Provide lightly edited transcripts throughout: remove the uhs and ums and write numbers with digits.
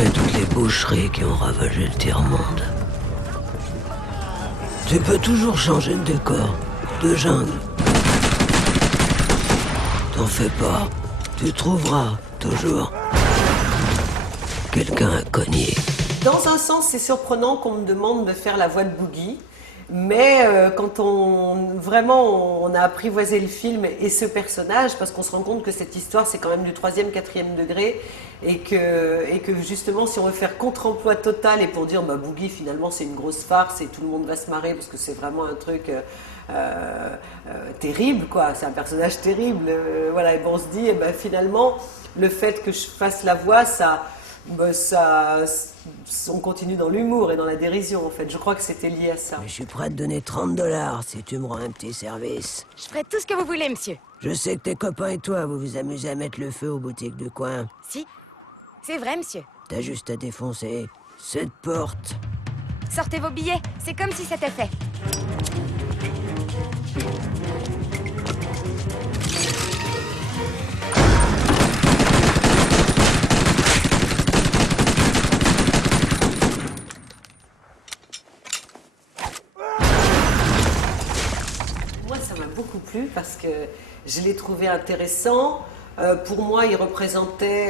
fait toutes les boucheries qui ont ravagé le tiers-monde. Tu peux toujours changer de décor, de jungle. T'en fais pas, tu trouveras toujours quelqu'un à cogner. Dans un sens, c'est surprenant qu'on me demande de faire la voix de Boogie, mais quand on a apprivoisé le film et ce personnage, parce qu'on se rend compte que cette histoire, c'est quand même du 3e, 4e degré, et que justement, si on veut faire contre-emploi total et pour dire bah, Boogie, finalement, c'est une grosse farce et tout le monde va se marrer parce que c'est vraiment un truc terrible, quoi. C'est un personnage terrible. Voilà, et bon, on se dit, finalement, le fait que je fasse la voix, on continue dans l'humour et dans la dérision, en fait. Je crois que c'était lié à ça. Mais je suis prêt à te donner 30$ si tu me rends un petit service. Je ferai tout ce que vous voulez, monsieur. Je sais que tes copains et toi, vous vous amusez à mettre le feu aux boutiques du coin. Si, c'est vrai, monsieur. T'as juste à défoncer cette porte. Sortez vos billets, c'est comme si c'était fait. Moi, ça m'a beaucoup plu parce que je l'ai trouvé intéressant. Pour moi, il représentait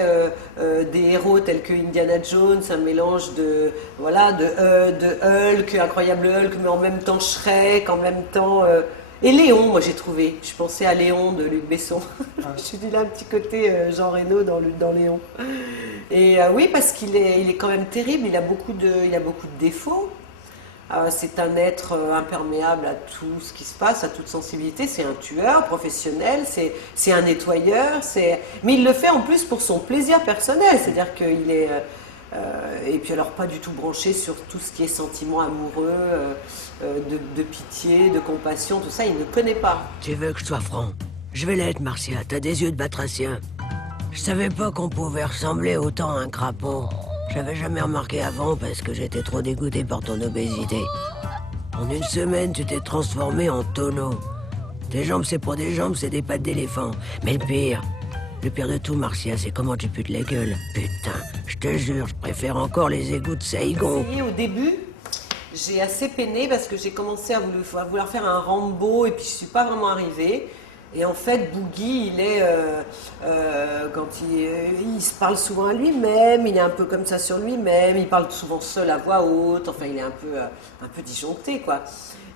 des héros tels que Indiana Jones, un mélange de Hulk, incroyable Hulk, mais en même temps Shrek, en même temps... Et Léon, moi j'ai trouvé. Je pensais à Léon de Luc Besson. Je suis dit là un petit côté Jean Reno dans Léon. Et oui, parce qu'il est quand même terrible, il a beaucoup de défauts. C'est un être imperméable à tout ce qui se passe, à toute sensibilité. C'est un tueur professionnel, c'est un nettoyeur. Mais il le fait en plus pour son plaisir personnel. C'est-à-dire qu'il est... et puis alors pas du tout branché sur tout ce qui est sentiment amoureux, de pitié, de compassion, tout ça, il ne connaît pas. Tu veux que je sois franc? Je vais l'être, Marcia. T'as des yeux de batracien. Je savais pas qu'on pouvait ressembler autant à un crapaud. J'avais jamais remarqué avant parce que j'étais trop dégoûté par ton obésité. En une semaine, tu t'es transformé en tonneau. Tes jambes, c'est pas des jambes, c'est des pattes d'éléphant. Mais le pire de tout, Marcia, c'est comment tu putes la gueule. Putain, je te jure, je préfère encore les égouts de Saigon. Au début, j'ai assez peiné parce que j'ai commencé à vouloir faire un Rambo et puis je suis pas vraiment arrivée. Et en fait, Boogie, il est, quand il se parle souvent à lui-même, il est un peu comme ça sur lui-même, il parle souvent seul à voix haute, enfin il est un peu disjoncté, quoi.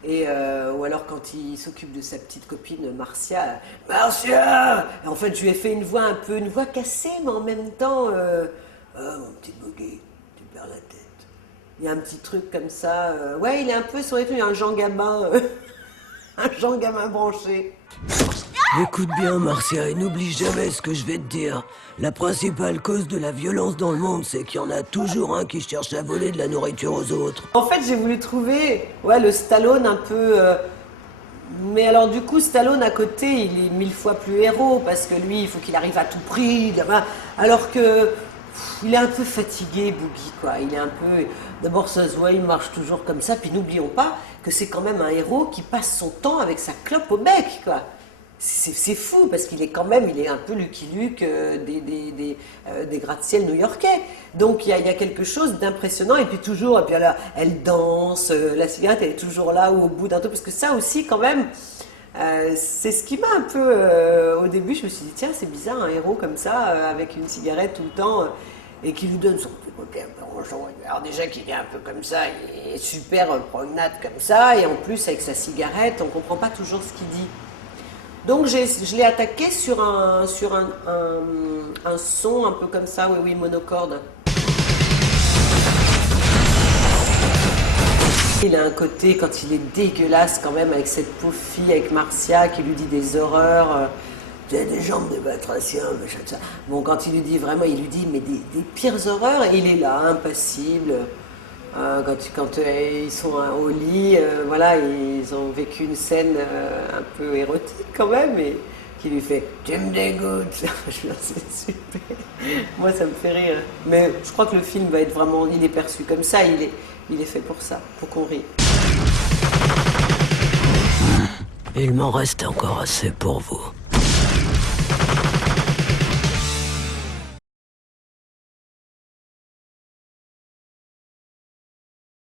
Et, ou alors quand il s'occupe de sa petite copine Marcia, Marcia! Et en fait, je lui ai fait une voix cassée, mais en même temps, oh mon petit Boogie, tu perds la tête. Il y a un petit truc comme ça, ouais, il est un peu sur les trucs, il y a un Jean Gabin, un Jean Gabin branché. Écoute bien, Marcia, et n'oublie jamais ce que je vais te dire. La principale cause de la violence dans le monde, c'est qu'il y en a toujours un qui cherche à voler de la nourriture aux autres. En fait, j'ai voulu trouver le Stallone un peu... Mais alors du coup, Stallone à côté, il est 1000 fois plus héros, parce que lui, il faut qu'il arrive à tout prix. Alors que... il est un peu fatigué, Boogie, quoi. Il est un peu... D'abord, ça se voit, il marche toujours comme ça. Puis n'oublions pas que c'est quand même un héros qui passe son temps avec sa clope au bec, quoi. C'est fou, parce qu'il est quand même, il est un peu Lucky Luke des gratte-ciel new-yorkais. Donc il y a quelque chose d'impressionnant. Et puis alors, elle danse, la cigarette, elle est toujours là, ou au bout d'un truc. Parce que ça aussi, quand même... c'est ce qui m'a un peu... au début, je me suis dit, tiens, c'est bizarre, un héros comme ça, avec une cigarette tout le temps, et qui lui donne son petit côté un peu ronchon. Alors déjà qu'il est un peu comme ça, il est super promenade comme ça, et en plus, avec sa cigarette, on ne comprend pas toujours ce qu'il dit. Donc je l'ai attaqué sur un son un peu comme ça, oui, monocorde. Il a un côté, quand il est dégueulasse quand même, avec cette pauvre fille, avec Marcia, qui lui dit des horreurs. Tu as des jambes de batracien, machin, ça. Bon, quand il lui dit vraiment, il lui dit mais des pires horreurs, et il est là, impassible. Quand ils sont au lit, voilà, ils ont vécu une scène un peu érotique quand même, et qui lui fait « Tu me dégoûtes !» C'est super. Moi, ça me fait rire. Mais je crois que le film va être vraiment... Il est perçu comme ça, il est fait pour ça, pour qu'on rie. Il m'en reste encore assez pour vous.